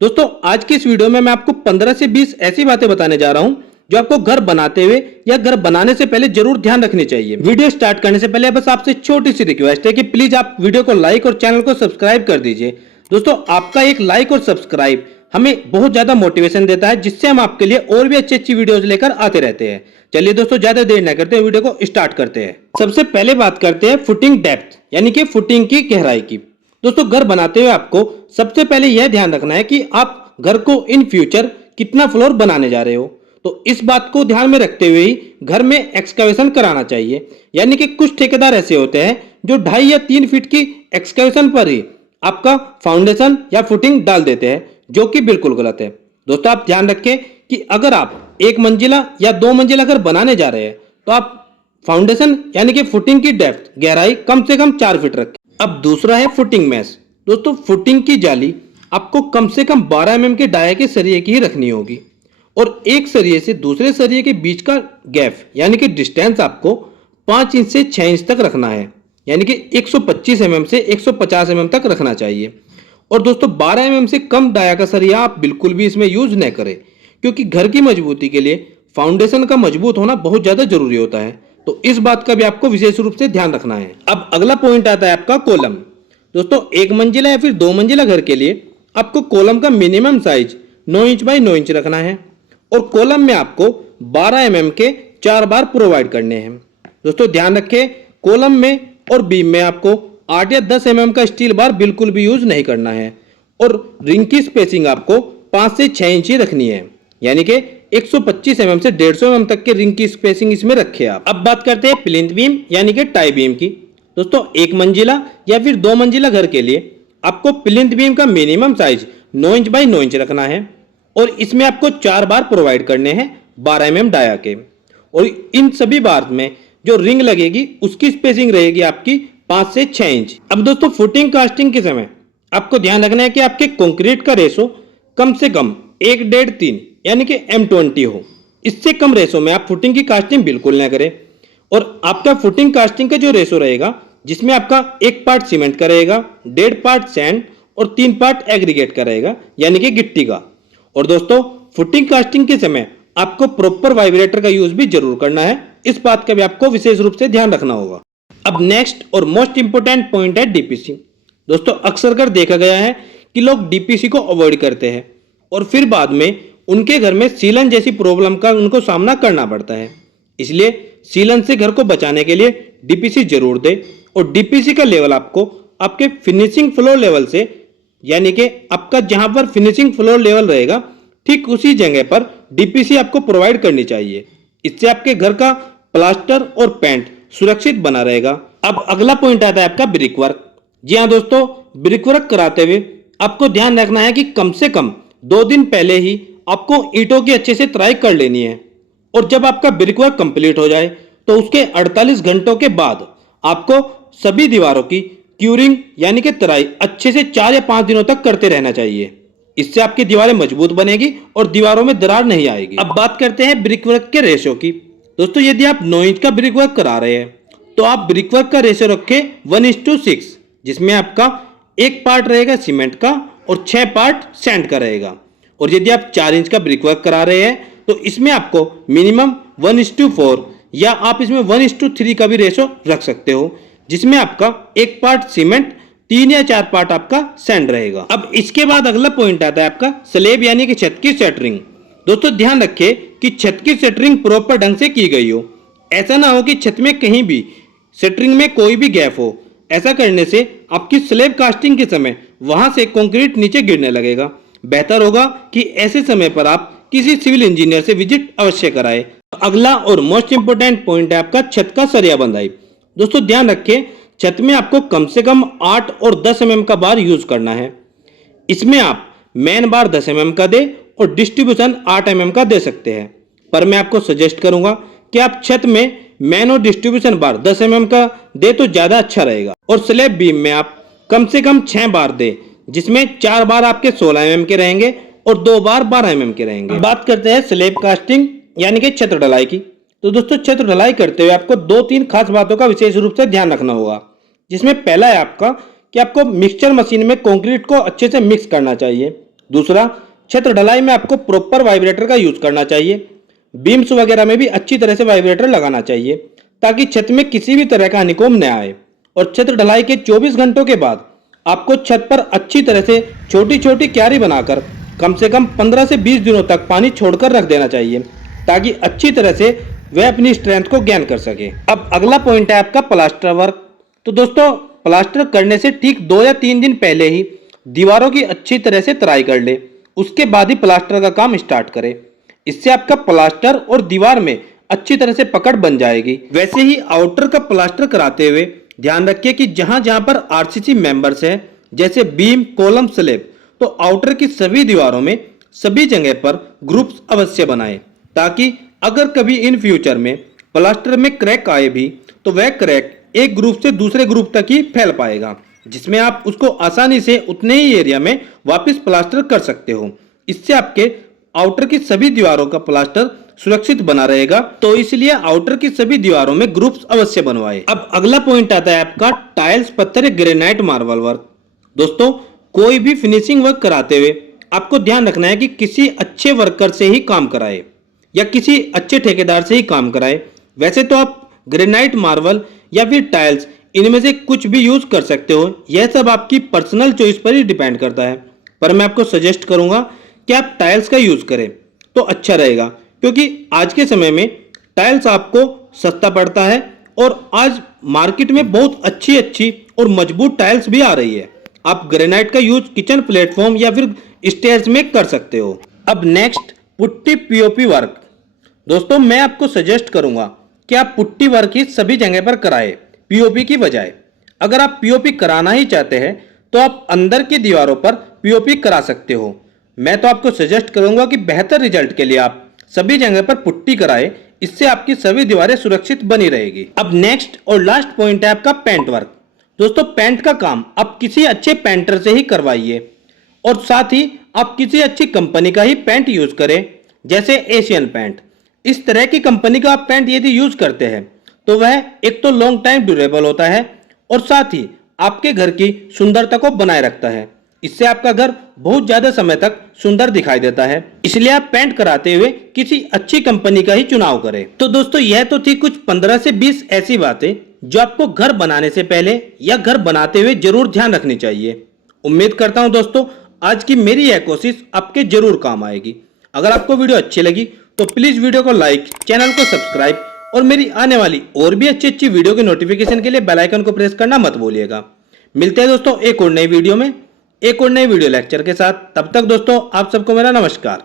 दोस्तों आज की इस वीडियो में मैं आपको 15 से 20 ऐसी बातें बताने जा रहा हूं जो आपको घर बनाते हुए या घर बनाने से पहले जरूर ध्यान रखनी चाहिए। वीडियो स्टार्ट करने से पहले बस आपसे छोटी सी रिक्वेस्ट है कि प्लीज आप वीडियो को लाइक और चैनल को सब्सक्राइब कर दीजिए। दोस्तों आपका एक लाइक और सब्सक्राइब हमें बहुत ज्यादा मोटिवेशन देता है, जिससे हम आपके लिए और भी अच्छी वीडियोज लेकर आते रहते हैं। चलिए दोस्तों ज्यादा देर न करते वीडियो को स्टार्ट करते हैं। सबसे पहले बात करते हैं फुटिंग डेप्थ यानी कि फुटिंग की गहराई की। दोस्तों घर बनाते हुए आपको सबसे पहले यह ध्यान रखना है कि आप घर को इन फ्यूचर कितना फ्लोर बनाने जा रहे हो। तो इस बात को ध्यान में रखते हुए ही घर में एक्सकवेशन कराना चाहिए। यानी कि कुछ ठेकेदार ऐसे होते हैं जो 2.5 या 3 फीट की एक्सकवेशन पर ही आपका फाउंडेशन या फुटिंग डाल देते हैं, जो कि बिल्कुल गलत है। दोस्तों आप ध्यान रखें कि अगर आप 1 मंजिला या 2 मंजिला घर बनाने जा रहे हैं तो आप फाउंडेशन यानी कि फुटिंग की डेप्थ गहराई कम से कम 4 फीट रखें। अब दूसरा है फुटिंग मैश। दोस्तों फुटिंग की जाली आपको कम से कम 12 mm के डाया के सरिये की ही रखनी होगी और एक सरिये से दूसरे सरिये के बीच का गैप यानी कि डिस्टेंस आपको 5 इंच से 6 इंच तक रखना है। यानी कि 125 mm से 150 mm तक रखना चाहिए। और दोस्तों 12 mm से कम डाया का सरिया आप बिल्कुल भी इसमें यूज न करें, क्योंकि घर की मजबूती के लिए फाउंडेशन का मजबूत होना बहुत ज्यादा जरूरी होता है। तो इस बात का भी आपको विशेष रूप से ध्यान रखना है। अब अगला पॉइंट आता है आपका कॉलम। दोस्तों 1 मंजिला या फिर 2 मंजिला घर के लिए आपको कॉलम का minimum size 9 inch by 9 inch रखना है और कॉलम में आपको 12 mm के 4 बार प्रोवाइड करने हैं। दोस्तों ध्यान रखें कॉलम में और बीम में आपको 8 या 10 mm का स्टील बार बिल्कुल भी यूज नहीं करना है और रिंग की स्पेसिंग आपको 5 से 6 इंच ही रखनी है। यानी कि 125 mm से 150 mm तक के रिंग की स्पेसिंग इसमें रखें आप। अब बात करते हैं प्लिंथ बीम यानी कि टाई बीम की। दोस्तों 1 मंजिला या फिर 2 मंजिला घर के लिए आपको प्लिंथ बीम का minimum size 9 inch by 9 inch रखना है और इसमें आपको 4 बार प्रोवाइड करने हैं 12 mm डाया के। और इन सभी बार में जो रिंग लगेगी उसकी स्पेसिंग रहेगी आपकी 5 से 6 इंच। अब दोस्तों फुटिंग कास्टिंग के समय आपको ध्यान रखना है कि आपके कंक्रीट का रेशो कम से कम 1.5-3 यानी कि M20 हो। इससे कम रेशो में आप फुटिंग की कास्टिंग बिल्कुल न करें। और आपका फुटिंग कास्टिंग का जो रेशो रहेगा, जिसमें आपका 1 पार्ट सीमेंट का रहेगा, 1.5 पार्ट सैंड और 3 पार्ट एग्रीगेट का रहेगा यानी कि गिट्टी का। और दोस्तों फुटिंग कास्टिंग के समय आपको प्रॉपर वाइब्रेटर का यूज भी जरूर करना है। इस बात का भी आपको विशेष रूप से ध्यान रखना होगा। अब नेक्स्ट और मोस्ट इंपोर्टेंट पॉइंट है डीपीसी। दोस्तों अक्सर कर देखा गया है कि लोग डीपीसी को अवॉइड करते हैं और फिर बाद में उनके घर में सीलन जैसी प्रॉब्लम का उनको सामना करना पड़ता है। इसलिए सीलन से घर को बचाने के लिए डीपीसी जरूर दे और डीपीसी का लेवल आपको आपके फिनिशिंग फ्लोर लेवल से, यानी कि आपका जहां पर फिनिशिंग फ्लोर लेवल रहेगा ठीक उसी जगह पर डीपीसी आपको प्रोवाइड करनी चाहिए। इससे आपके घर का प्लास्टर और पेंट सुरक्षित बना रहेगा। अब अगला पॉइंट आता है आपका ब्रिक वर्क। जी हाँ दोस्तों, ब्रिक वर्क कराते हुए आपको ध्यान रखना है कि कम से कम 2 दिन पहले ही आपको ईंटों की अच्छे से तराई कर लेनी है और जब आपका ब्रिक वर्क कंप्लीट हो जाए तो उसके 48 घंटों के बाद आपको सभी दीवारों की क्यूरिंग यानी कि तराई अच्छे से 4 या 5 दिनों तक करते रहना चाहिए। इससे आपकी दीवारें मजबूत बनेगी और दीवारों में दरार नहीं आएगी। अब बात करते हैं ब्रिक वर्क के रेशो की। दोस्तों यदि आप 9 इंच का ब्रिक वर्क करा रहे हैं तो आप ब्रिक वर्क का रेशो रखें 1:6, जिसमें आपका 1 पार्ट रहेगा सीमेंट का और 6 पार्ट सैंड का रहेगा। और यदि आप 4 इंच का ब्रिक वर्क करा रहे हैं तो इसमें आपको मिनिमम 1:4 या आप इसमें 1:3 का भी रेशो रख सकते हो, जिसमें आपका 1 पार्ट सीमेंट 3 या 4 पार्ट आपका सैंड रहेगा। अब इसके बाद अगला पॉइंट आता है आपका स्लेब यानी कि छत की शटरिंग। दोस्तों ध्यान रखें कि छत की शटरिंग प्रॉपर ढंग से की गई हो। ऐसा ना हो कि छत में कहीं भी शटरिंग में कोई भी गैप हो। ऐसा करने से आपकी स्लेब कास्टिंग के समय वहां से कंक्रीट नीचे गिरने लगेगा। बेहतर होगा कि ऐसे समय पर आप किसी सिविल इंजीनियर से विजिट अवश्य कराएं। अगला और मोस्ट इंपोर्टेंट पॉइंट है आपका छत का सरिया बंधाई। दोस्तों ध्यान रखें छत में आपको कम से कम 8 और 10 mm का बार यूज करना है। इसमें आप मेन बार 10 mm का दे और डिस्ट्रीब्यूशन 8 mm का दे सकते हैं, पर मैं आपको सजेस्ट करूंगा कि आप छत में मेन और डिस्ट्रीब्यूशन बार 10 mm का दे तो ज्यादा अच्छा रहेगा। और स्लैब बीम में आप कम से कम 6 बार दे, जिसमें 4 बार आपके 16 mm के रहेंगे और 2 बार 12 mm के रहेंगे। बात करते हैं स्लैब कास्टिंग यानी कि छत ढलाई की। तो दोस्तों छत ढलाई करते हुए आपको 2-3 खास बातों का विशेष रूप से ध्यान रखना होगा, जिसमें पहला है आपका कि आपको मिक्सचर मशीन में कंक्रीट को अच्छे से मिक्स करना चाहिए। दूसरा, छत ढलाई में आपको प्रॉपर वाइब्रेटर का यूज करना चाहिए। बीम्स वगैरह में भी अच्छी तरह से वाइब्रेटर लगाना चाहिए ताकि छत में किसी भी तरह का हानिकोम न आए। और छत ढलाई के 24 घंटों के बाद आपको छत पर अच्छी तरह से छोटी छोटी क्यारी बनाकर कम से कम 15 से 20 दिनों तक पानी छोड़कर रख देना चाहिए ताकि अच्छी तरह से वह अपनी स्ट्रेंथ को गेन कर सके। अब अगला पॉइंट है आपका प्लास्टर वर्क। तो दोस्तों, प्लास्टर करने से ठीक 2 या 3 दिन पहले ही दीवारों की अच्छी तरह से तराई कर ले, उसके बाद ही प्लास्टर का काम स्टार्ट करें। इससे आपका प्लास्टर और दीवार में अच्छी तरह से पकड़ बन जाएगी। वैसे ही आउटर का प्लास्टर कराते हुए ध्यान रखिए कि जहां जहां पर आरसीसी मेंबर्स हैं, जैसे बीम, कॉलम, स्लैब, तो आउटर की सभी दीवारों में सभी जगह पर ग्रुप्स अवश्य बनाएं ताकि अगर कभी इन फ्यूचर में प्लास्टर में क्रैक आए भी तो वह क्रैक एक ग्रुप से दूसरे ग्रुप तक ही फैल पाएगा, जिसमें आप उसको आसानी से उतने ही एरिया में वापस प्लास्टर कर सकते हो। इससे आपके आउटर की सभी दीवारों का प्लास्टर सुरक्षित बना रहेगा। तो इसलिए आउटर की सभी दीवारों में ग्रुप्स अवश्य बनवाएं। अब अगला पॉइंट आता है आपका टाइल्स, पत्थर, ग्रेनाइट, मार्बल वर्क। दोस्तों, कोई भी फिनिशिंग वर्क कराते हुए आपको ध्यान रखना है कि किसी अच्छे वर्कर से ही काम कराए या किसी अच्छे ठेकेदार से ही काम कराए। वैसे तो आप ग्रेनाइट, मार्बल या फिर टाइल्स, इनमें से कुछ भी यूज कर सकते हो, यह सब आपकी पर्सनल चॉइस पर ही डिपेंड करता है। पर मैं आपको सजेस्ट करूंगा कि आप टाइल्स का यूज करें तो अच्छा रहेगा, क्योंकि आज के समय में टाइल्स आपको सस्ता पड़ता है और आज मार्केट में बहुत अच्छी अच्छी और मजबूत टाइल्स भी आ रही है। आप ग्रेनाइट का यूज किचन प्लेटफॉर्म या फिर स्टेयर्स में कर सकते हो। अब नेक्स्ट, पुट्टी, पीओपी वर्क। दोस्तों, मैं आपको सजेस्ट करूंगा कि आप पुट्टी वर्क ही सभी जगह पर कराएं पीओपी की बजाय। अगर आप पीओपी कराना ही चाहते हैं तो आप अंदर की दीवारों पर पीओपी करा सकते हो। मैं तो आपको सजेस्ट करूंगा कि बेहतर रिजल्ट के लिए आप सभी जगह पर पुट्टी कराएं, इससे आपकी सभी दीवारें सुरक्षित बनी रहेगी। अब नेक्स्ट और लास्ट पॉइंट है आपका पेंट वर्क। दोस्तों, पेंट का काम आप किसी अच्छे पेंटर से ही करवाइए और साथ ही आप किसी अच्छी कंपनी का ही पेंट यूज करें, जैसे एशियन पेंट। इस तरह की कंपनी का आप पेंट यदि यूज करते हैं तो वह एक तो लॉन्ग टाइम ड्यूरेबल होता है और साथ ही आपके घर की सुंदरता को बनाए रखता है। इससे आपका घर बहुत ज्यादा समय तक सुंदर दिखाई देता है। इसलिए आप पेंट कराते हुए किसी अच्छी कंपनी का ही चुनाव करें। तो दोस्तों, यह तो थी कुछ 15 से 20 ऐसी बातें जो आपको घर बनाने से पहले या घर बनाते हुए जरूर ध्यान रखनी चाहिए। उम्मीद करता हूं दोस्तों, आज की मेरी यह कोशिश आपके जरूर काम आएगी। अगर आपको वीडियो अच्छी लगी तो प्लीज वीडियो को लाइक, चैनल को सब्सक्राइब और मेरी आने वाली और भी अच्छी अच्छी वीडियो के नोटिफिकेशन के लिए बेल आइकन को प्रेस करना मत भूलिएगा। मिलते हैं दोस्तों एक और नई वीडियो में, एक और नई वीडियो लेक्चर के साथ। तब तक दोस्तों, आप सबको मेरा नमस्कार।